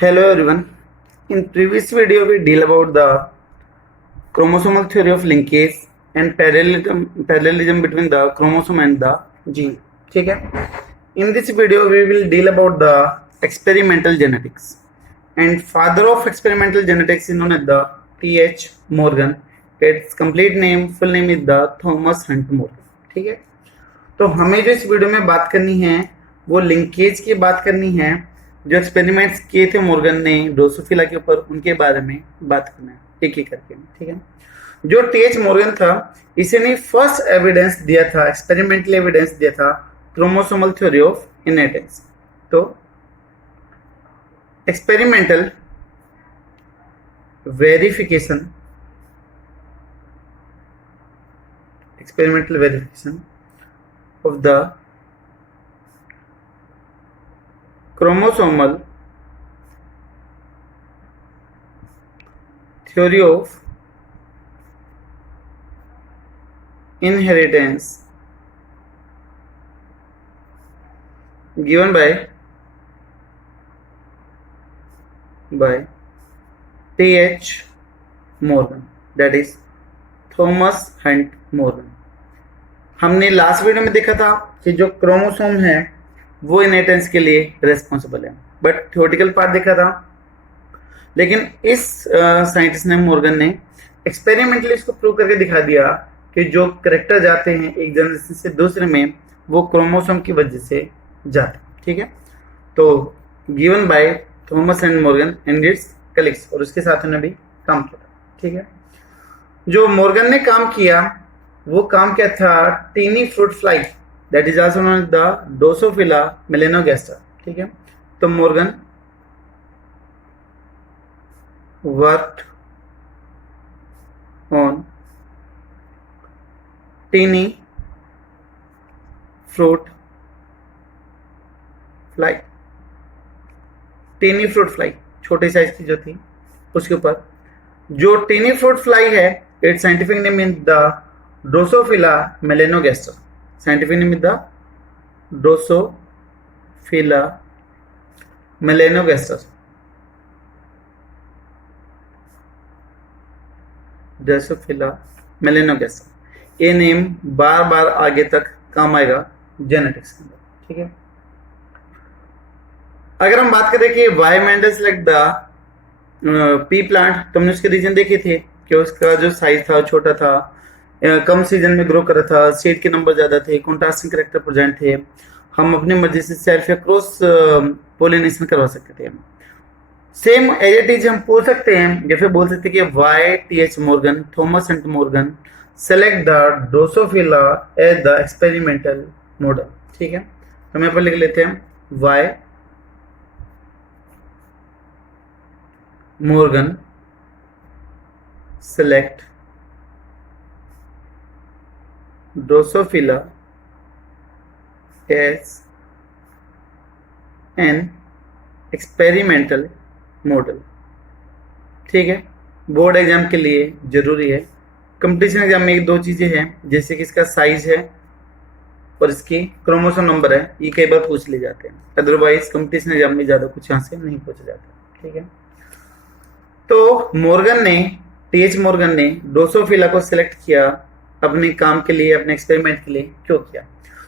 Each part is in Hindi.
Hello everyone. In previous video we deal about the chromosomal theory of linkage and parallelism between the chromosome and the gene. ठीक है. In this video we will deal about the experimental genetics and father of experimental genetics is known as the T.H. Morgan. Its complete name full name is the Thomas Hunt Morgan. ठीक है. तो हमें जो इस वीडियो में बात करनी है वो लिंकेज की बात करनी है. जो एक्सपेरिमेंट्स किए थे मॉर्गन ने ड्रोसोफिला के ऊपर उनके बारे में बात करना है एक एक करके. ठीक है. जो टीएच मॉर्गन था इसने फर्स्ट एविडेंस दिया था, एक्सपेरिमेंटल एविडेंस दिया था क्रोमोसोमल थ्योरी ऑफ इनहेरिटेंस. तो experimental verification of the chromosomal theory of inheritance given by T.H. Morgan, that is Thomas Hunt Morgan. हमने लास्ट वीडियो में देखा था कि जो क्रोमोसोम है वो इनहेरिटेंस के लिए रेस्पॉन्सिबल है, बट थ्योरेटिकल पार्ट देखा था. लेकिन इस साइंटिस्ट ने मॉर्गन ने एक्सपेरिमेंटली इसको प्रूव करके दिखा दिया कि जो करेक्टर जाते हैं एक जनरेशन से दूसरे में वो क्रोमोसोम की वजह से जाते हैं. ठीक है. तो given by Thomas and Morgan and it's colleagues, और उसके साथ उन्होंने भी काम किया. ठीक है. जो मॉर्गन ने काम किया वो काम क्या था, tiny fruit fly that is also known as the Drosophila melanogaster. ठीक है. तो Morgan worked on tiny fruit fly. Tiny fruit fly छोटी साइज की जो थी उसके ऊपर. जो टीनी फ्रूट फ्लाई है its scientific name is the Drosophila melanogaster. Scientific name is the Drosophila melanogaster. Drosophila melanogaster ये नेम बार बार आगे तक काम आएगा जेनेटिक्स के अंदर. ठीक है. अगर हम बात करें कि why Mendel select the pea plant, तो हमने उसके रीजन देखे थे कि उसका जो साइज था छोटा था, कम सीजन में ग्रो कर रहा था, सीड के नंबर ज्यादा थे, कॉन्ट्रास्टिंग करेक्टर प्रेजेंट थे, हम अपनी मर्जी से सेल्फ या क्रॉस पोलिनेशन करवा सकते थे. सेम एज इट इज हम पूछ सकते हैं या फिर बोल सकते हैं कि why TH Morgan, Thomas Hunt Morgan select the Drosophila as the experimental model. ठीक है. तो हम यहाँ पर लिख लेते हैं why Morgan select Drosophila as an experimental model. ठीक है. बोर्ड एग्जाम के लिए जरूरी है. कंपटीशन एग्जाम में एक दो चीजें हैं, जैसे कि इसका साइज है और इसकी क्रोमोसोम नंबर है, ये कई बार पूछ ले जाते हैं. अदरवाइज कंपटीशन एग्जाम में ज्यादा कुछ यहाँ से नहीं पूछा जाता. ठीक है. तो मॉर्गन ने, टीएच मॉर्गन ने ड्रोसोफिला को सिलेक्ट किया अपने काम के लिए, अपने एक्सपेरिमेंट के लिए. क्यों किया?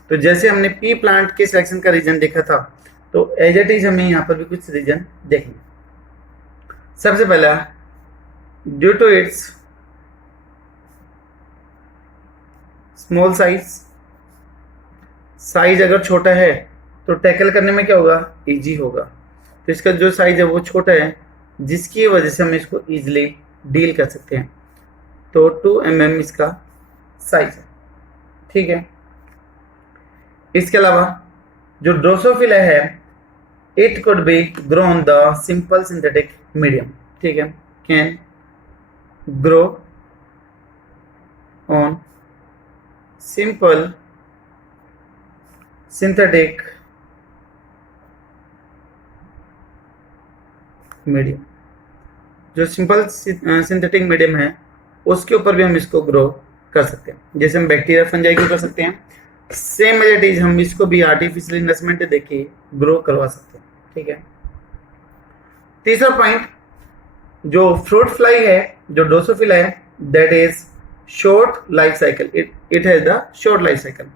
तो जैसे हमने पी प्लांट के सिलेक्शन का रीजन देखा था, तो एज इट इज हमें यहाँ पर भी कुछ रीजन देखेंगे. सबसे पहला, due to its small size अगर छोटा है तो टैकल करने में क्या होगा, इजी होगा. तो इसका जो साइज है वो छोटा है, जिसकी वजह से हम इसको इजीली डील कर सकते हैं. तो 2 mm इसका साइज है. ठीक है. इसके अलावा जो ड्रोसोफिला है it could be grow on the simple synthetic medium. ठीक है. Can grow on simple synthetic medium. जो सिंपल सिंथेटिक मीडियम है उसके ऊपर भी हम इसको ग्रो कर सकते हैं. जैसे हम बैक्टीरिया फंजाई को कर सकते हैं, सेम एज इट इज हम इसको भी आर्टिफिशियल इन्वेस्टमेंट देके ग्रो करवा सकते हैं. ठीक है. तीसरा पॉइंट, जो फ्रूट फ्लाई है, जो ड्रोसोफिला है, that is short life cycle. It has the short life cycle.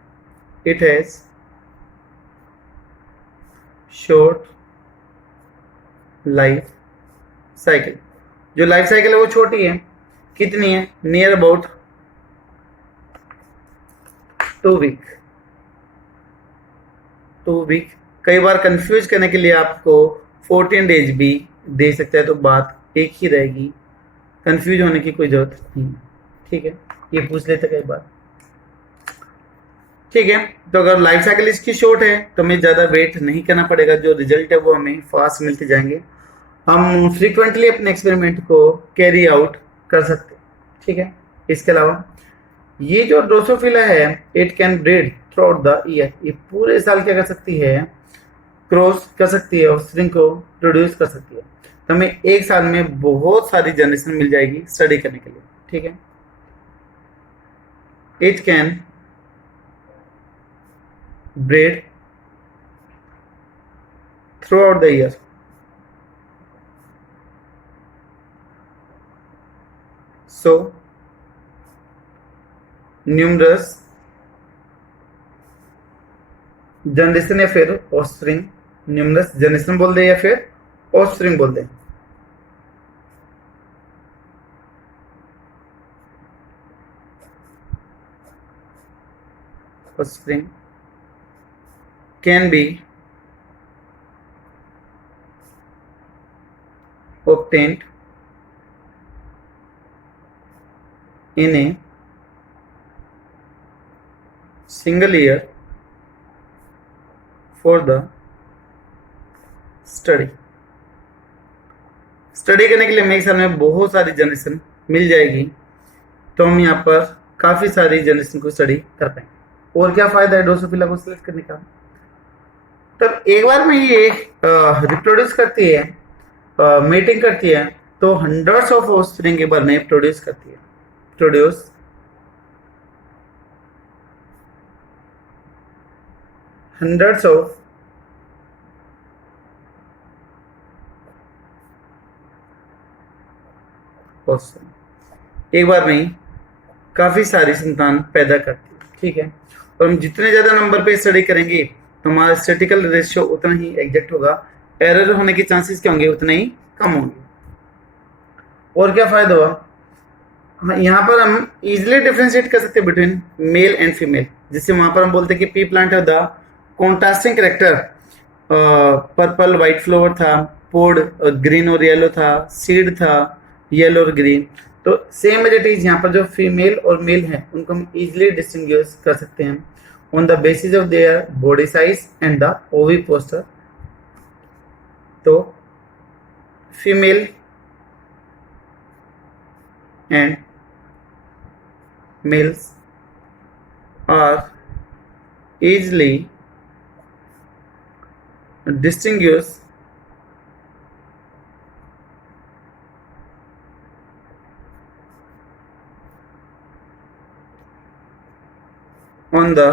It has short life cycle. जो लाइफ साइकिल है वो छोटी है. कितनी है? Near about 2 week. 2 वीक. कई बार कंफ्यूज करने के लिए आपको 14 डेज भी दे सकता है, तो बात एक ही रहेगी. कंफ्यूज होने की कोई जरूरत नहीं. ठीक है, ये पूछ लेते कई बार. ठीक है, तो अगर लाइफ साइकिल इसकी शॉर्ट है तो हमें ज़्यादा वेट नहीं करना पड़ेगा. जो रिजल्ट है वो हमें फास्ट मिलते जाएंगे. हम फ्रीक्वेंटली अपने एक्सपेरिमेंट को कैरी आउट कर सकते हैं. ठीक है, इसके अलावा ये जो ड्रोसोफिला है, it can breed through out the year. ये पूरे साल क्या कर सकती है? क्रॉस कर सकती है, ऑफस्प्रिंग को प्रोड्यूस कर सकती है. तो हमें एक साल में बहुत सारी जनरेशन मिल जाएगी स्टडी करने के लिए. ठीक है, it can breed through out the year. So numerous generation या फिर ऑफस्प्रिंग. न्यूमरस जनरेशन बोल दे या फिर ऑफस्प्रिंग बोल दे. Offspring can be obtained in a single year for the study. Study करने के लिए हमें एक साल में बहुत सारी जनरेशन मिल जाएगी, तो हम यहाँ पर काफ़ी सारी जनरेशन को स्टडी कर पाएंगे. और क्या फ़ायदा है ड्रोसोफिला को सिलेक्ट करने का? तब एक बार में ये रिप्रोड्यूस करती है, मेटिंग करती है, तो हंड्रेड्स ऑफ ऑफस्प्रिंग के बार में प्रोड्यूस करती है. Produce hundreds of offspring. एक बार में ही काफी सारी संतान पैदा करती है. ठीक है, और हम जितने ज्यादा नंबर पे स्टडी करेंगे तो हमारा स्टैटिस्टिकल रेशियो उतना ही एग्जैक्ट होगा. एरर होने के चांसेस क्या होंगे? उतने ही कम होंगे. और क्या फायदा हुआ? यहाँ पर हम इजिली डिफ्रेंशिएट कर सकते हैं बिटवीन मेल एंड फीमेल. जिससे वहां पर हम बोलते हैं कि पी प्लांट है the contrasting character. Purple white flower था, पोड ग्रीन और येलो था, सीड था येलो और ग्रीन. तो सेम एज इट इज यहाँ पर जो फीमेल और मेल है उनको हम इजिली डिस्टिंग्विश कर सकते हैं on the basis of their body size and the ovipositor. तो female and males are easily distinguish on the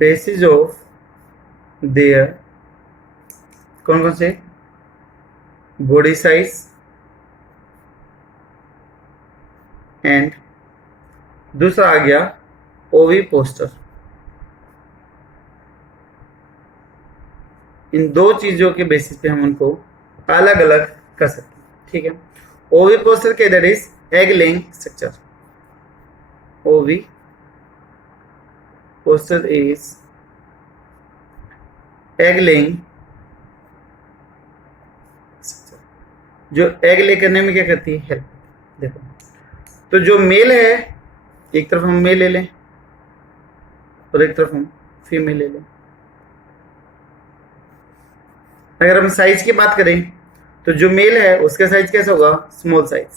basis of their कौन से बॉडी साइज एंड दूसरा आ गया ओवी पोस्टर. इन दो चीजों के बेसिस पे हम उनको अलग अलग कर सकते हैं. ठीक है, ओवी पोस्टर के that is egg laying structure. Ovipositor is egg laying structure, जो एग ले करने में क्या करती है? हेल्प. देखो, तो जो मेल है, एक तरफ हम मेल ले लें और एक तरफ हम फीमेल ले लें. अगर हम साइज की बात करें तो जो मेल है उसका साइज कैसा होगा? Small size.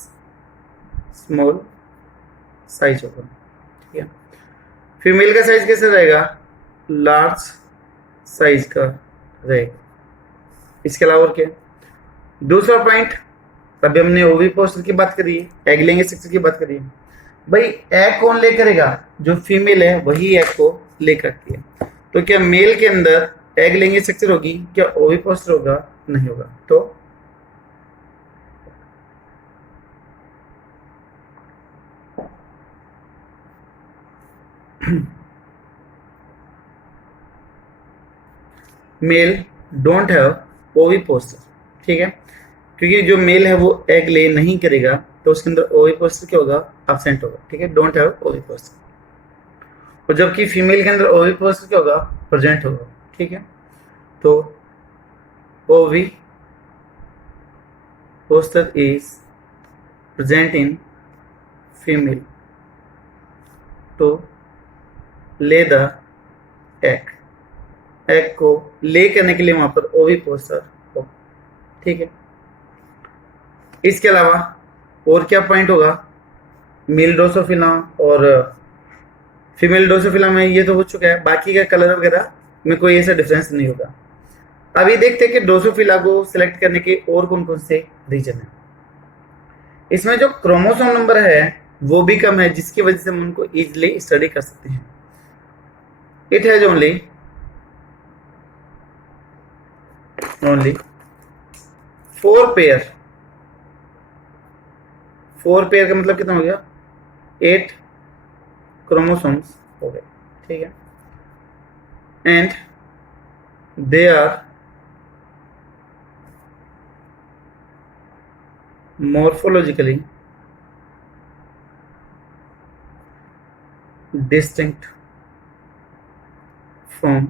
स्मॉल साइज होगा. ठीक है, फीमेल का साइज कैसा रहेगा? लार्ज साइज का रहेगा. इसके अलावा और क्या? दूसरा पॉइंट, अभी हमने ओवी पोस्टर की बात करी है, एग लेइंग स्ट्रक्चर की बात करी है. भाई एग कौन ले करेगा? जो फीमेल है वही एग को ले करती है. तो क्या मेल के अंदर एग लेंगे स्ट्रक्चर होगी, क्या ओविपोस्टर होगा? नहीं होगा। तो मेल डोंट हैव ओविपोस्टर, ठीक है, क्योंकि जो मेल है वो एग ले नहीं करेगा तो उसके अंदर ओविपोस्टर क्या होगा? एब्सेंट होगा, ठीक है, डोंट हैव ओविपोस्टर। और जबकि फीमेल के अंदर ओविपोस्टर क्या होगा? प्रेजेंट होगा, ठीक है। तो ओवी poster is present in female तो ले द एग, एग को ले करने के लिए वहां पर ओविपोस्टर हो, ठीक है। इसके अलावा और क्या पॉइंट होगा? मेल ड्रोसोफिला और फीमेल ड्रोसोफिला में ये तो हो चुका है, बाकी का कलर वगैरह में कोई ऐसा डिफरेंस नहीं होगा। अभी देखते हैं कि ड्रोसोफिला को सिलेक्ट करने के और कौन कौन से रीजन है। इसमें जो क्रोमोसोम नंबर है वो भी कम है, जिसकी वजह से हम उनको इजिली स्टडी कर सकते हैं। It has only 4 pair. 4 pair का मतलब कितना हो गया? 8 क्रोमोसोम्स हो गए, ठीक है। And they are morphologically distinct from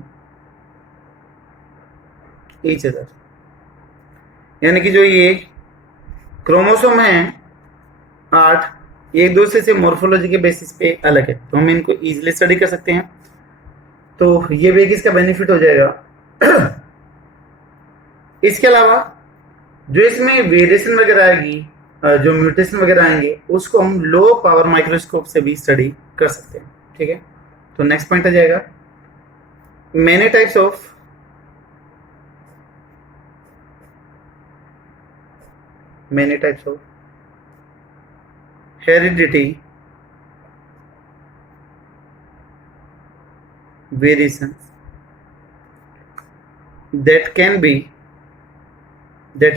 each other, यानी कि जो ये क्रोमोसोम है 8, ये एक दूसरे से मॉर्फोलॉजी के बेसिस पे अलग है, तो हम इनको इजीली स्टडी कर सकते हैं। तो ये भी एक इसका बेनिफिट हो जाएगा। इसके अलावा जो इसमें वेरिएशन वगैरह आएगी, जो म्यूटेशन वगैरह आएंगे, उसको हम लो पावर माइक्रोस्कोप से भी स्टडी कर सकते हैं, ठीक है। तो नेक्स्ट पॉइंट आ जाएगा many types of heredity variations that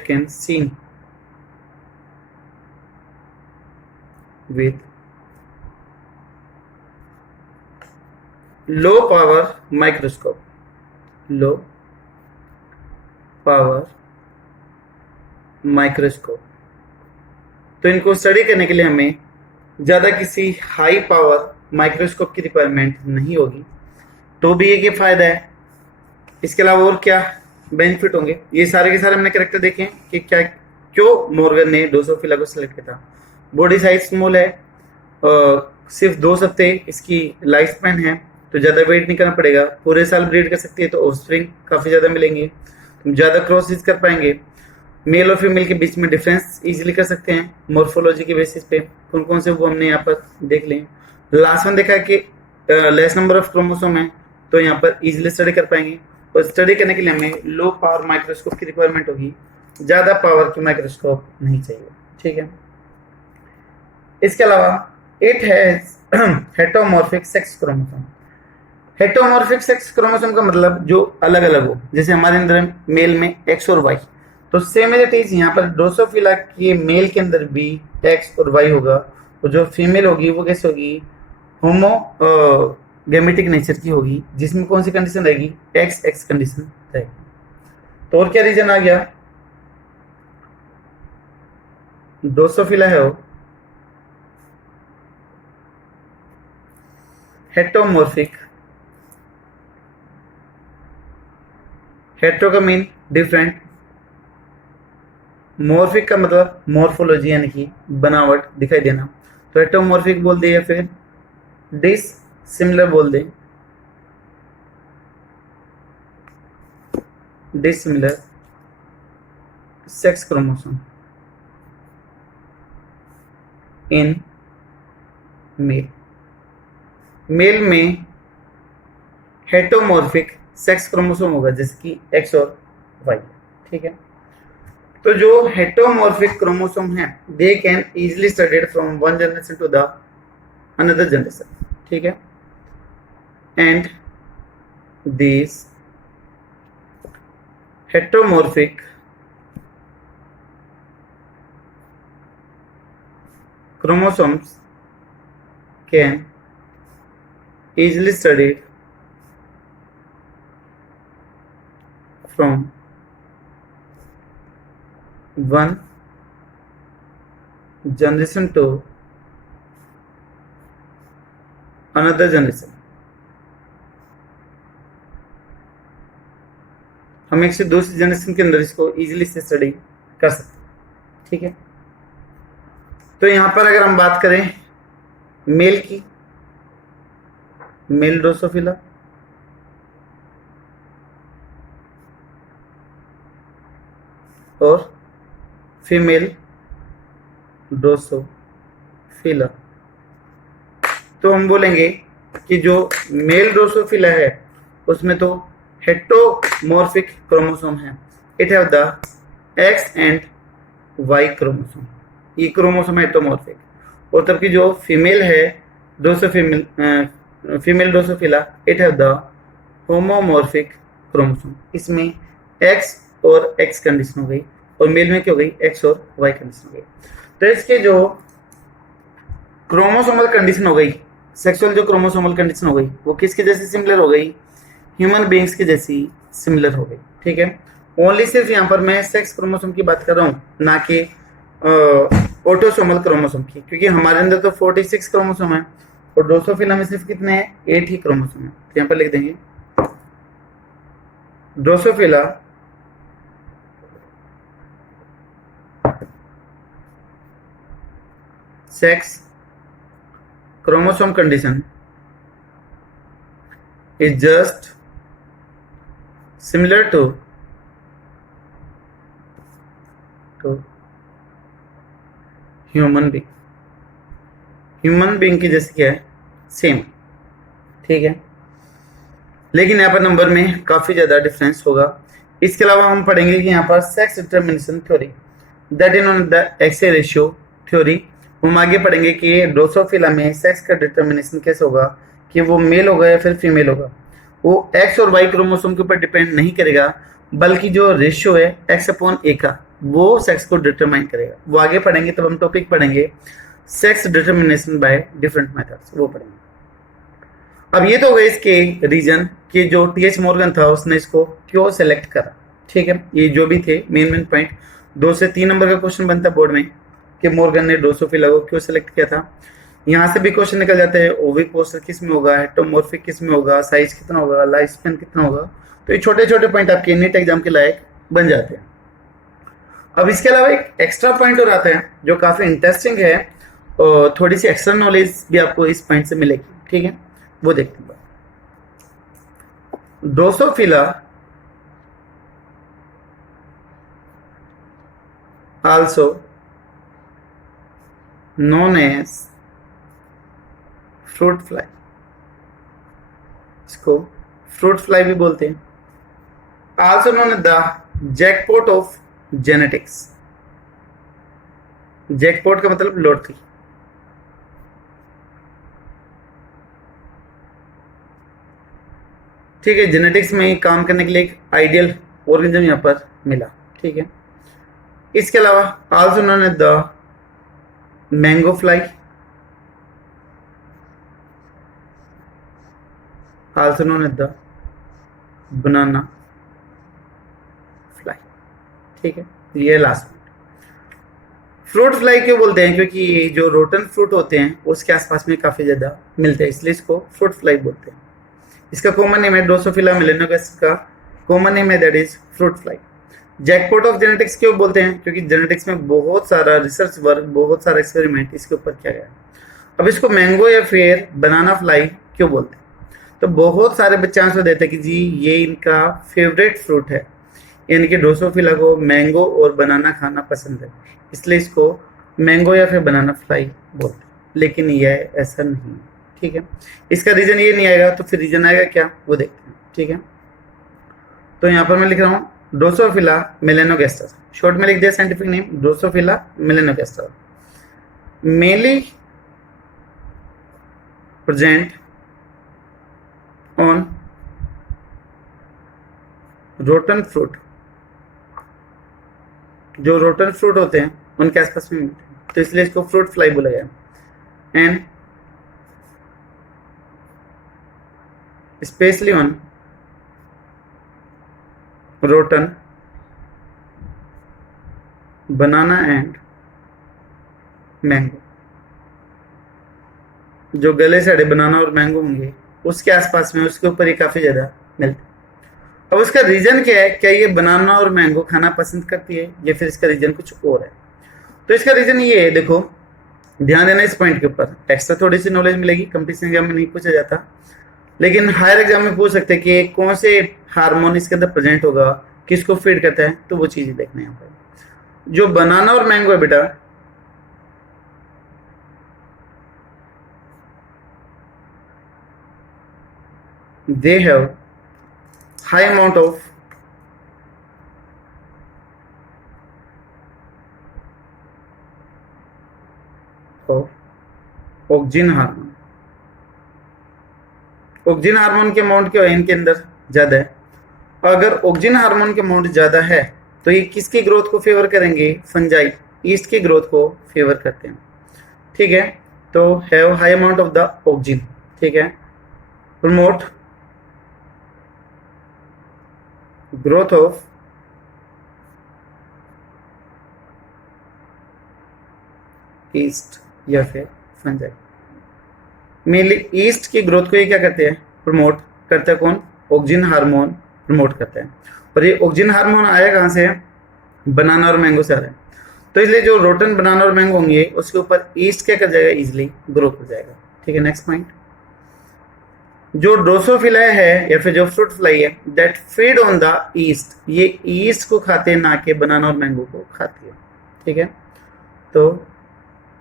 can seen with low power microscope तो इनको स्टडी करने के लिए हमें ज़्यादा किसी हाई पावर माइक्रोस्कोप की रिक्वायरमेंट नहीं होगी, तो भी एक ये फायदा है। इसके अलावा और क्या बेनिफिट होंगे? ये सारे के सारे हमने कैरेक्टर देखे हैं कि क्या क्यों मॉर्गन ने ड्रोसोफिला को सिलेक्ट किया था। बॉडी साइज स्मॉल है, सिर्फ 2 हफ्ते इसकी लाइफ स्पैन है, तो ज़्यादा वेट नहीं करना पड़ेगा, पूरे साल ब्रीड कर सकती है, तो ऑफस्प्रिंग काफ़ी ज़्यादा मिलेंगे, ज़्यादा क्रॉसेस कर पाएंगे, मेल और फीमेल के बीच में डिफरेंस इजीली कर सकते हैं मॉर्फोलॉजी के बेसिस पे। कौन कौन से वो हमने यहाँ पर देख लें। लास्ट में देखा कि लेस नंबर ऑफ क्रोमोसोम है, तो यहाँ पर इजीली स्टडी कर पाएंगे। और स्टडी करने के लिए हमें लो पावर माइक्रोस्कोप की रिक्वायरमेंट होगी, ज़्यादा पावर की माइक्रोस्कोप नहीं चाहिए, ठीक है। इसके अलावा it has heteromorphic sex chromosome. Heteromorphic sex chromosome का मतलब जो अलग अलग हो, जैसे हमारे अंदर मेल में एक्स और वाई, तो सेम एज इट इज यहाँ पर ड्रोसोफिला के मेल के अंदर भी एक्स और वाई होगा, और जो फीमेल होगी वो कैसे होगी? होमोगेमेटिक नेचर की होगी, जिसमें कौन सी कंडीशन रहेगी? एक्स एक्स कंडीशन रहेगी। तो और क्या रीजन आ गया? ड्रोसोफिला है वो हेटरोमॉर्फिक, हेट्रो का मीन डिफरेंट, मॉर्फिक का मतलब मॉर्फोलॉजी यानी कि बनावट दिखाई देना, तो हेटरोमॉर्फिक बोल दे या फिर डिस सिमिलर बोल दे, dissimilar sex chromosome in male. Male में हेटरोमॉर्फिक सेक्स क्रोमोसोम होगा, जैसे कि एक्स और वाई, ठीक है। तो जो हेटरोमॉर्फिक क्रोमोसोम है they can easily studied from one generation to the another generation, ठीक है। And this heteromorphic chromosomes can easily studied from one generation to another generation। हम एक से दूसरी जनरेशन के अंदर इसको इजीली से स्टडी कर सकते हैं। ठीक है, तो यहां पर अगर हम बात करें मेल की, मेल ड्रोसोफिला, और फीमेल ड्रोसोफिला, तो हम बोलेंगे कि जो मेल ड्रोसोफिला है उसमें तो हेटेरोमॉर्फिक क्रोमोसोम है, it have the x and y chromosome, ये क्रोमोसोम है हेटेरोमॉर्फिक। और तब की जो फीमेल है female Drosophila, it have the homomorphic chromosome, इसमें एक्स और एक्स कंडीशन हो गई, और मेल में क्या हो गई, एक्स और वाई कंडीशन हो गई। तो इसके जो क्रोमोसोमल कंडीशन हो गई, सेक्सुअल जो क्रोमोसोमल कंडीशन हो गई, वो किसके जैसी सिमिलर हो गई, ह्यूमन बीइंग्स के जैसी सिमिलर हो गई। ठीक है, ओनली सिर्फ यहाँ पर मैं सेक्स क्रोमोसोम की बात कर रहा हूँ, ना कि ऑटोसोमल क्रोमोसोम की, क्योंकि हमारे अंदर तो 46 क्रोमोसोम है और ड्रोसोफिला में सिर्फ कितने हैं, 8 ही क्रोमोसोम है। तो यहाँ पर लिख देंगे Drosophila sex chromosome condition is just similar to human being, human being की जैसे क्या है, सेम। ठीक है, लेकिन यहाँ पर नंबर में काफी ज्यादा डिफरेंस होगा। इसके अलावा हम पढ़ेंगे कि यहाँ पर sex determination theory, that is known the x ratio theory. हम आगे पढ़ेंगे कि ड्रोसोफिला में सेक्स का डिटर्मिनेशन कैसे होगा, कि वो मेल होगा या फिर फीमेल होगा, वो एक्स और वाई क्रोमोसोम के ऊपर डिपेंड नहीं करेगा, बल्कि जो रेशियो है एक्स अपॉन ए का, वो सेक्स को डिटरमाइन करेगा। वो आगे पढ़ेंगे, तब हम टॉपिक पढ़ेंगे sex determination by different methods, वो पढ़ेंगे। अब ये तो हो गए इसके रीजन कि जो टीएच मॉर्गन था उसने इसको क्यों सेलेक्ट करा। ठीक है, ये जो भी थे मेन पॉइंट, 2 से 3 नंबर का क्वेश्चन बनता है बोर्ड में कि मॉर्गन ने ड्रोसोफिला को क्यों सेलेक्ट किया था। यहाँ से भी क्वेश्चन निकल जाते हैं, ओविक पोस्टर किस में होगा, हेटेरोमॉर्फिक किस में होगा, साइज कितना होगा, लाइफ स्पैन कितना होगा। तो ये छोटे छोटे पॉइंट आपके नीट एग्जाम के लायक बन जाते हैं। अब इसके अलावा एक एक्स्ट्रा पॉइंट और आता है जो काफी इंटरेस्टिंग है, और थोड़ी सी एक्स्ट्रा नॉलेज भी आपको इस पॉइंट से मिलेगी। ठीक है, वो देखते हैं। Drosophila also known as fruit fly, इसको फ्रूट फ्लाई भी बोलते हैं, also known as the jackpot of genetics. Jackpot का मतलब लॉटरी। ठीक है, जेनेटिक्स में काम करने के लिए एक आइडियल ऑर्गेनिज्म यहां पर मिला। ठीक है, इसके अलावा also known as the mango fly, also known as the banana fly. ठीक है, ये लास्ट फ्रूट फ्लाई क्यों बोलते हैं, क्योंकि जो रोटन फ्रूट होते हैं उसके आसपास में काफी ज्यादा मिलते हैं, इसलिए इसको फ्रूट फ्लाई बोलते हैं। इसका कॉमन नेम है ड्रोसोफिला मेलेनोगास्टर का कॉमन नेम है that is fruit fly. Jackpot of genetics क्यों बोलते हैं, क्योंकि जेनेटिक्स में बहुत सारा रिसर्च वर्क, बहुत सारा एक्सपेरिमेंट इसके ऊपर किया गया है। अब इसको मैंगो या फिर बनाना फ्लाई क्यों बोलते हैं, तो बहुत सारे बच्चे आंसर देते हैं कि जी ये इनका फेवरेट फ्रूट है, यानी कि ड्रोसोफिला को मैंगो और बनाना खाना पसंद है, इसलिए इसको मैंगो या फिर बनाना फ्लाई बोलते हैं। लेकिन यह ऐसा नहीं है। ठीक है, इसका रीजन ये नहीं आएगा, तो फिर रीजन आएगा क्या, वो देखते हैं। ठीक है, तो यहाँ पर मैं लिख रहा हूँ ड्रोसोफिला मेलेनोगास्टर, शॉर्ट में लिख दिया scientific name Drosophila melanogaster, mainly present on rotten fruit जो रोटन फ्रूट होते हैं उनके आसपास में मिलते हैं, तो इसलिए इसको फ्रूट फ्लाई बोला गया। And specially on rotten banana and mango, जो गले सड़े बनाना और मैंगो होंगे उसके आसपास में, उसके ऊपर ही काफी ज्यादा मिलते हैं। अब उसका रीजन क्या है? क्या ये बनाना और मैंगो खाना पसंद करती है या फिर इसका रीजन कुछ और है? तो इसका रीजन ये है, देखो ध्यान देना इस पॉइंट के ऊपर, एक्स्ट्रा थोड़ी सी नॉलेज मिलेगी, कंपटीशन एग्जाम में नहीं पूछा जाता, लेकिन हायर एग्जाम में पूछ सकते हैं कि कौन से हार्मोन इसके अंदर प्रेजेंट होगा, किसको फीड करता है, तो वो चीजें देखना है यहाँ पर। जो बनाना और मैंगो है बेटा, they have high amount of auxin hormone. Auxin hormone के अमाउंट क्या है इनके अंदर? ज्यादा है। अगर ऑक्सिन हार्मोन के अमाउंट ज्यादा है तो ये किसकी ग्रोथ को फेवर करेंगे? फंजाई, ईस्ट की ग्रोथ को फेवर करते हैं। ठीक है, तो have high amount of the auxin, ठीक है, प्रमोट ग्रोथ ऑफ ईस्ट या फिर फंजाई। मेनली ईस्ट की ग्रोथ को ये क्या करते हैं? प्रमोट करता है। कौन? ऑक्सिन हार्मोन प्रमोट करता है। और ये ऑक्सिन हार्मोन आया कहां से? बनाना और मैंगो से आ रहा है। तो इसलिए जो रोटन बनाना और मैंगो होंगे उसके ऊपर ईस्ट क्या कर जाएगा? इजिली ग्रो कर जाएगा। ठीक है, नेक्स्ट पॉइंट, जो ड्रोसोफिला है या फिर जो फ्रूट फ्लाई है, that feed on the east, ये ईस्ट को खाते हैं ना कि बनाना और मैंगो को खाती है। ठीक है, तो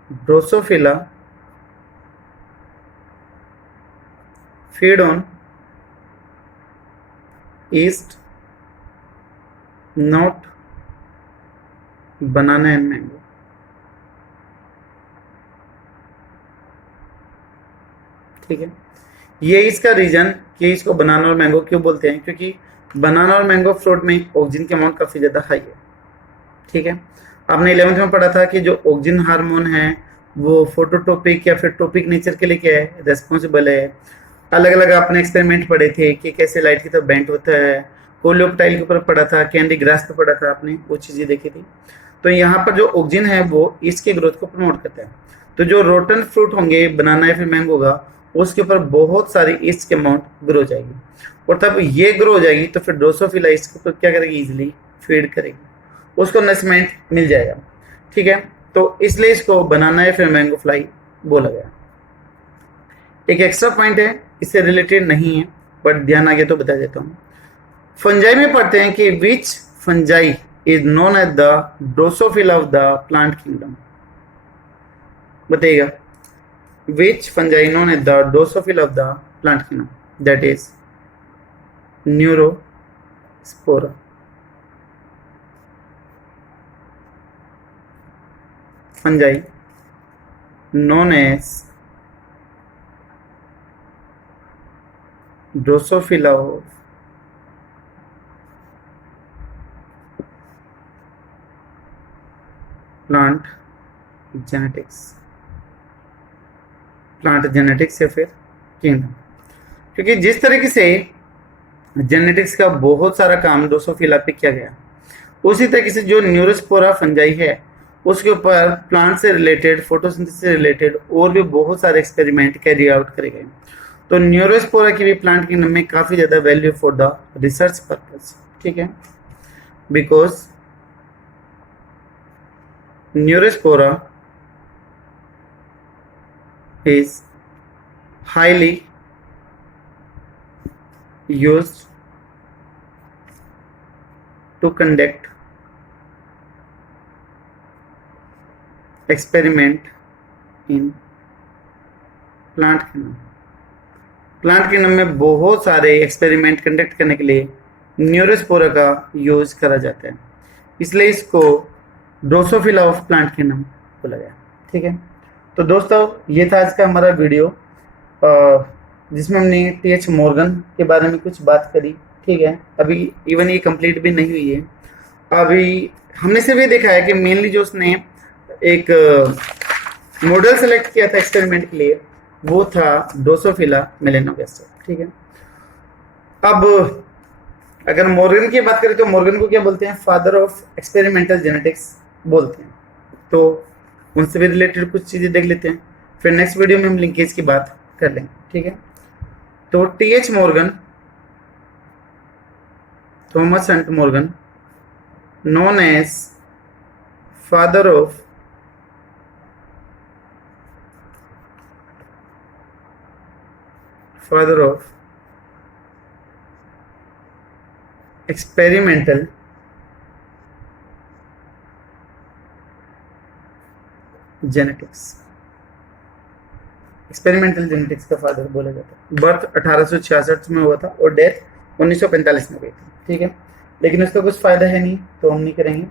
Drosophila feed on east, not banana and mango. ठीक है, ये इसका रीजन कि इसको बनाना और मैंगो क्यों बोलते हैं, क्योंकि बनाना और मैंगो फ्रूट में ऑक्सिन के अमाउंट काफी ज्यादा हाई है। ठीक है, आपने 11th में पढ़ा था कि जो ऑक्सिन हार्मोन है वो फोटोटोपिक या फिर टोपिक नेचर के लिए क्या है? रेस्पॉन्सिबल है। अलग अलग आपने एक्सपेरिमेंट पढ़े थे कि कैसे लाइट की तरफ बेंट होता है, कोलियोप्टाइल के ऊपर पढ़ा था, कैंडी ग्रास पे पढ़ा था आपने, वो चीजें देखी थी। तो यहाँ पर जो ऑक्सिन है वो इसके ग्रोथ को प्रमोट करता है। तो जो रोटन फ्रूट होंगे, बनाना या फिर मैंगो होगा, उसके ऊपर बहुत सारी ईस्ट के अमाउंट ग्रो हो जाएगी, और तब ये ग्रो हो जाएगी तो फिर ड्रोसोफिला इसके ऊपर क्या करेगी? इजिली फीड करेगी, उसको नरिशमेंट मिल जाएगा। ठीक है, तो इसलिए इसको बनाना या फिर मैंगो फ्लाई बोला गया। एक एक्स्ट्रा पॉइंट है, इससे रिलेटेड नहीं है बट ध्यान आ गया तो बता देता हूँ। फंजाई में पढ़ते हैं कि which fungi is known as the Drosophila of the plant kingdom. बताइएगा, which fungi known as the drosophila of the plant kingdom, that is neurospora। fungi known as drosophila of plant genetics, plant genetics या फिर किंगडम। क्योंकि जिस तरीके से जेनेटिक्स का बहुत सारा काम ड्रोसोफिला पे किया गया, उसी तरीके से जो न्यूरोस्पोरा फंजाई है उसके ऊपर प्लांट से रिलेटेड, फोटोसिंथेसिस से रिलेटेड और भी बहुत सारे एक्सपेरिमेंट कैरी आउट करे गए। तो न्यूरोस्पोरा की भी प्लांट किंगडम में काफी ज्यादा value for the research purpose. ठीक है, because Neurospora is highly used to conduct experiment in plant kingdom। Plant kingdom में बहुत सारे एक्सपेरिमेंट कंडक्ट करने के लिए न्यूरोस्पोरा का यूज करा जाता है, इसलिए इसको ड्रोसोफिला ऑफ प्लांट किंगडम बोला गया। ठीक है, तो दोस्तों ये था आज का हमारा वीडियो, जिसमें हमने टीएच मॉर्गन के बारे में कुछ बात करी। ठीक है, अभी इवन ये कंप्लीट भी नहीं हुई है। अभी हमने सिर्फ ये देखा है कि मेनली जो उसने एक मॉडल सेलेक्ट किया था एक्सपेरिमेंट के लिए वो था ड्रोसोफिला मेलेनोगास्टर, ठीक है। अब अगर मॉर्गन की बात करें तो मॉर्गन को क्या बोलते हैं, फादर ऑफ एक्सपेरिमेंटल जेनेटिक्स बोलते हैं। तो उनसे भी रिलेटेड कुछ चीज़ें देख लेते हैं, फिर नेक्स्ट वीडियो में हम लिंकेज की बात कर लेंगे, ठीक है। तो TH. Morgan, Thomas Hunt Morgan, known as father of experimental genetics. Experimental genetics का फादर बोला जाता है। बर्थ 1866 में हुआ था और डेथ 1945 में हुई थी, ठीक है। लेकिन उसका कुछ फायदा है नहीं तो हम नहीं करेंगे।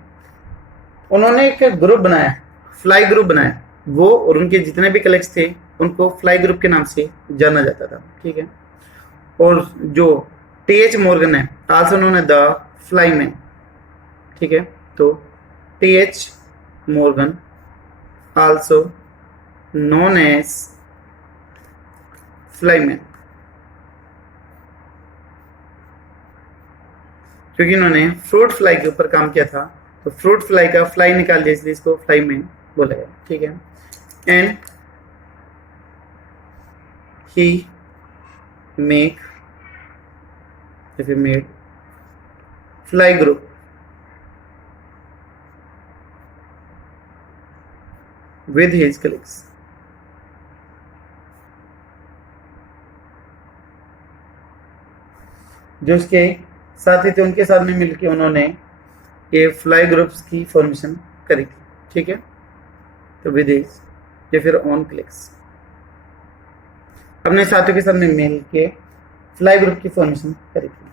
उन्होंने एक ग्रुप बनाया, फ्लाई ग्रुप बनाया, वो और उनके जितने भी कलेक्ट्स थे उनको फ्लाई ग्रुप के नाम से जाना जाता था, ठीक है। और जो टी.एच. मॉर्गन है also known as the fly man, ठीक है। तो TH. Morgan also known as fly man, क्योंकि इन्होंने फ्रूट फ्लाई के ऊपर काम किया था, तो फ्रूट फ्लाई का फ्लाई निकाल दिया इसलिए इसको फ्लाई मैन बोला गया, ठीक है। And he made fly group with his colleagues. जो उसके साथी थे उनके साथ में मिलकर उन्होंने ये फ्लाई ग्रुप्स की फॉर्मेशन करी थी, ठीक है। तो विद हिज या फिर ऑन क्लिक्स अपने साथियों के साथ में मिल के फ्लाई ग्रुप की फॉर्मेशन करी थी।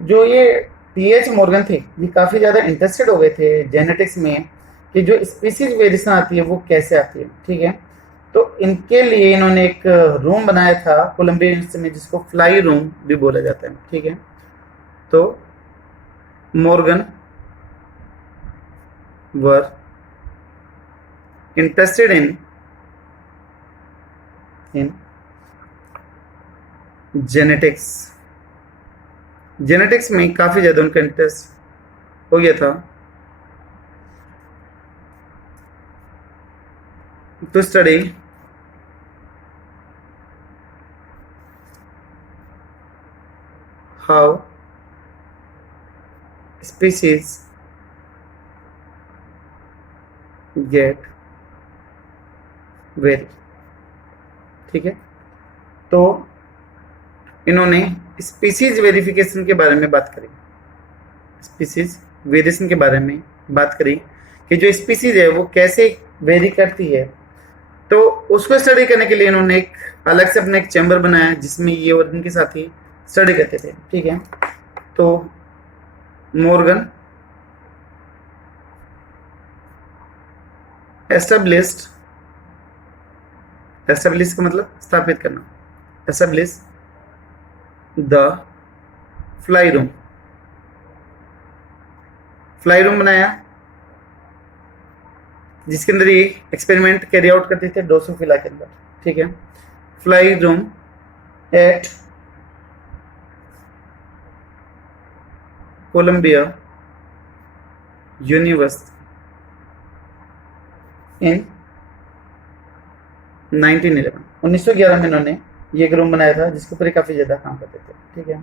जो ये टी.एच. मॉर्गन थे ये काफ़ी ज़्यादा इंटरेस्टेड हो गए थे जेनेटिक्स में कि जो स्पीसीज वेरिएशन आती है वो कैसे आती है, ठीक है। तो इनके लिए इन्होंने एक रूम बनाया था कोलंबिया यूनिवर्सिटी में जिसको फ्लाई रूम भी बोला जाता है, ठीक है। तो Morgan were interested in genetics में काफ़ी ज़्यादा उनका इंटरेस्ट हो गया था। to study how species get vary, ठीक है। तो इन्होंने स्पीसीज वेरिफिकेशन के बारे में बात करी, स्पीसीज वेरिएशन के बारे में बात करी कि जो स्पीसीज है वो कैसे वेरी करती है। तो उसको स्टडी करने के लिए इन्होंने एक अलग से अपना एक चैम्बर बनाया जिसमें ये और इनके साथी स्टडी करते थे, ठीक है। तो मॉर्गन एस्टेब्लिश का मतलब स्थापित करना, एस्टेब्लिश द फ्लाई रूम बनाया जिसके अंदर ये एक्सपेरिमेंट कैरी आउट करते थे ड्रोसोफिला के अंदर, ठीक है। Fly room at Columbia University in 1911 में इन्होंने ये एक रूम बनाया था जिसके ऊपर काफ़ी ज़्यादा काम करते थे, ठीक है।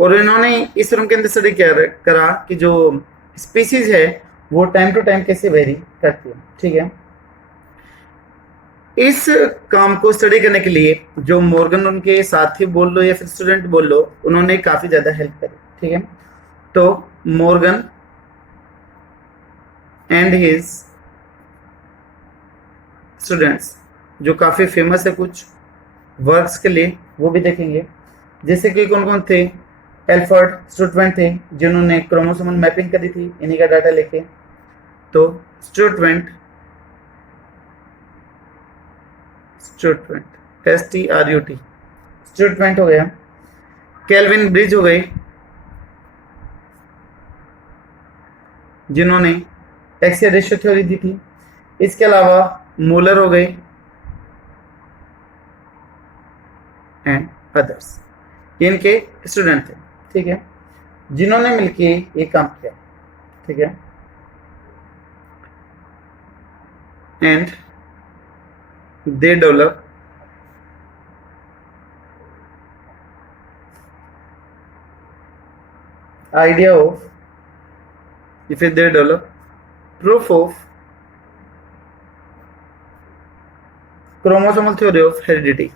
और इन्होंने इस रूम के अंदर स्टडी करा कि जो स्पीसीज है वो टाइम टू टाइम कैसे वेरी करती है, ठीक है। इस काम को स्टडी करने के लिए जो मॉर्गन उनके साथी बोल लो या फिर स्टूडेंट बोल लो उन्होंने काफ़ी ज़्यादा हेल्प करी, ठीक है। तो मॉर्गन एंड हिज स्टूडेंट्स जो काफ़ी फेमस है कुछ वर्क्स के लिए वो भी देखेंगे, जैसे कि कौन कौन थे। एल्फर्ड स्टुटवेंट थे जिन्होंने क्रोमोसोमल मैपिंग करी थी इन्हीं का डाटा लेके। तो स्टुटवेंट STRUT स्टुटवेंट हो गया। केल्विन ब्रिज हो गई, जिन्होंने एक्सियल रेशियो थ्योरी दी थी। इसके अलावा मूलर हो गए एंड अदर्स, ये इनके स्टूडेंट थे, ठीक है, जिन्होंने मिलके ये काम किया, ठीक है। And they develop idea of, if they develop proof of chromosomal theory of heredity।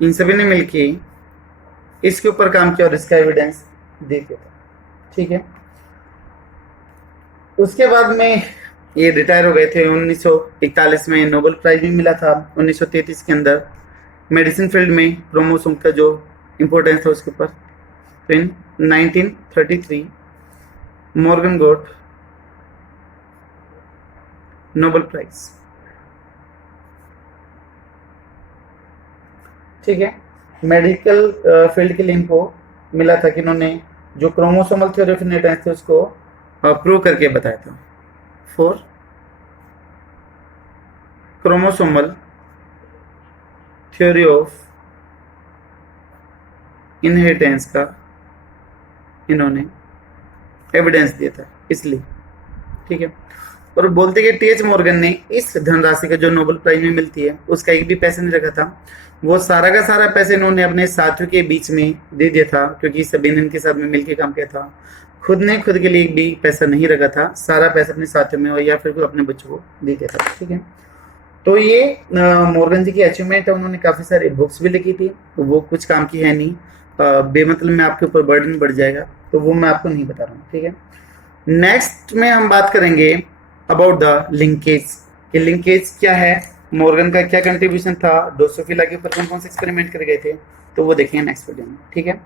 इन सभी ने मिलके इसके ऊपर काम किया और इसका एविडेंस दे दिया था, ठीक है। उसके बाद में ये रिटायर हो गए थे। 1941 में नोबेल प्राइज भी मिला था। 1933 के अंदर मेडिसिन फील्ड में क्रोमोसोम का जो इम्पोर्टेंस था उसके ऊपर। फिर 1933 मॉर्गन गॉट नोबेल प्राइज, ठीक है। मेडिकल फील्ड के लिए इनको मिला था कि इन्होंने जो क्रोमोसोमल थ्योरी ऑफ इनहेरिटेंस थे उसको प्रूव करके बताया था। For chromosomal theory of inheritance का इन्होंने एविडेंस दिया था, इसलिए, ठीक है। और बोलते कि टी एच मॉर्गन ने इस धनराशि का जो नोबेल प्राइज में मिलती है उसका एक भी पैसा नहीं रखा था। वो सारा का सारा पैसा इन्होंने अपने साथियों के बीच में दे दिया था, क्योंकि सभी ने इनके साथ में मिलकर काम किया था। खुद ने खुद के लिए एक भी पैसा नहीं रखा था, सारा पैसा अपने साथियों में या फिर अपने बच्चों को दे दिया था, ठीक है। तो ये मॉर्गन जी की अचीवमेंट है। उन्होंने काफ़ी सारी बुक्स भी लिखी थी, तो वो कुछ काम की है नहीं, बेमतलब में आपके ऊपर बर्डन बढ़ जाएगा, तो वो मैं आपको नहीं बता रहा हूँ, ठीक है। नेक्स्ट में हम बात करेंगे अबाउट द लिंकेज, कि लिंकेज क्या है, मॉर्गन का क्या कंट्रीब्यूशन था, ड्रोसोफिला के ऊपर कौन कौन से एक्सपेरिमेंट करे गए थे, तो वो देखेंगे नेक्स्ट वीडियो में, ठीक है।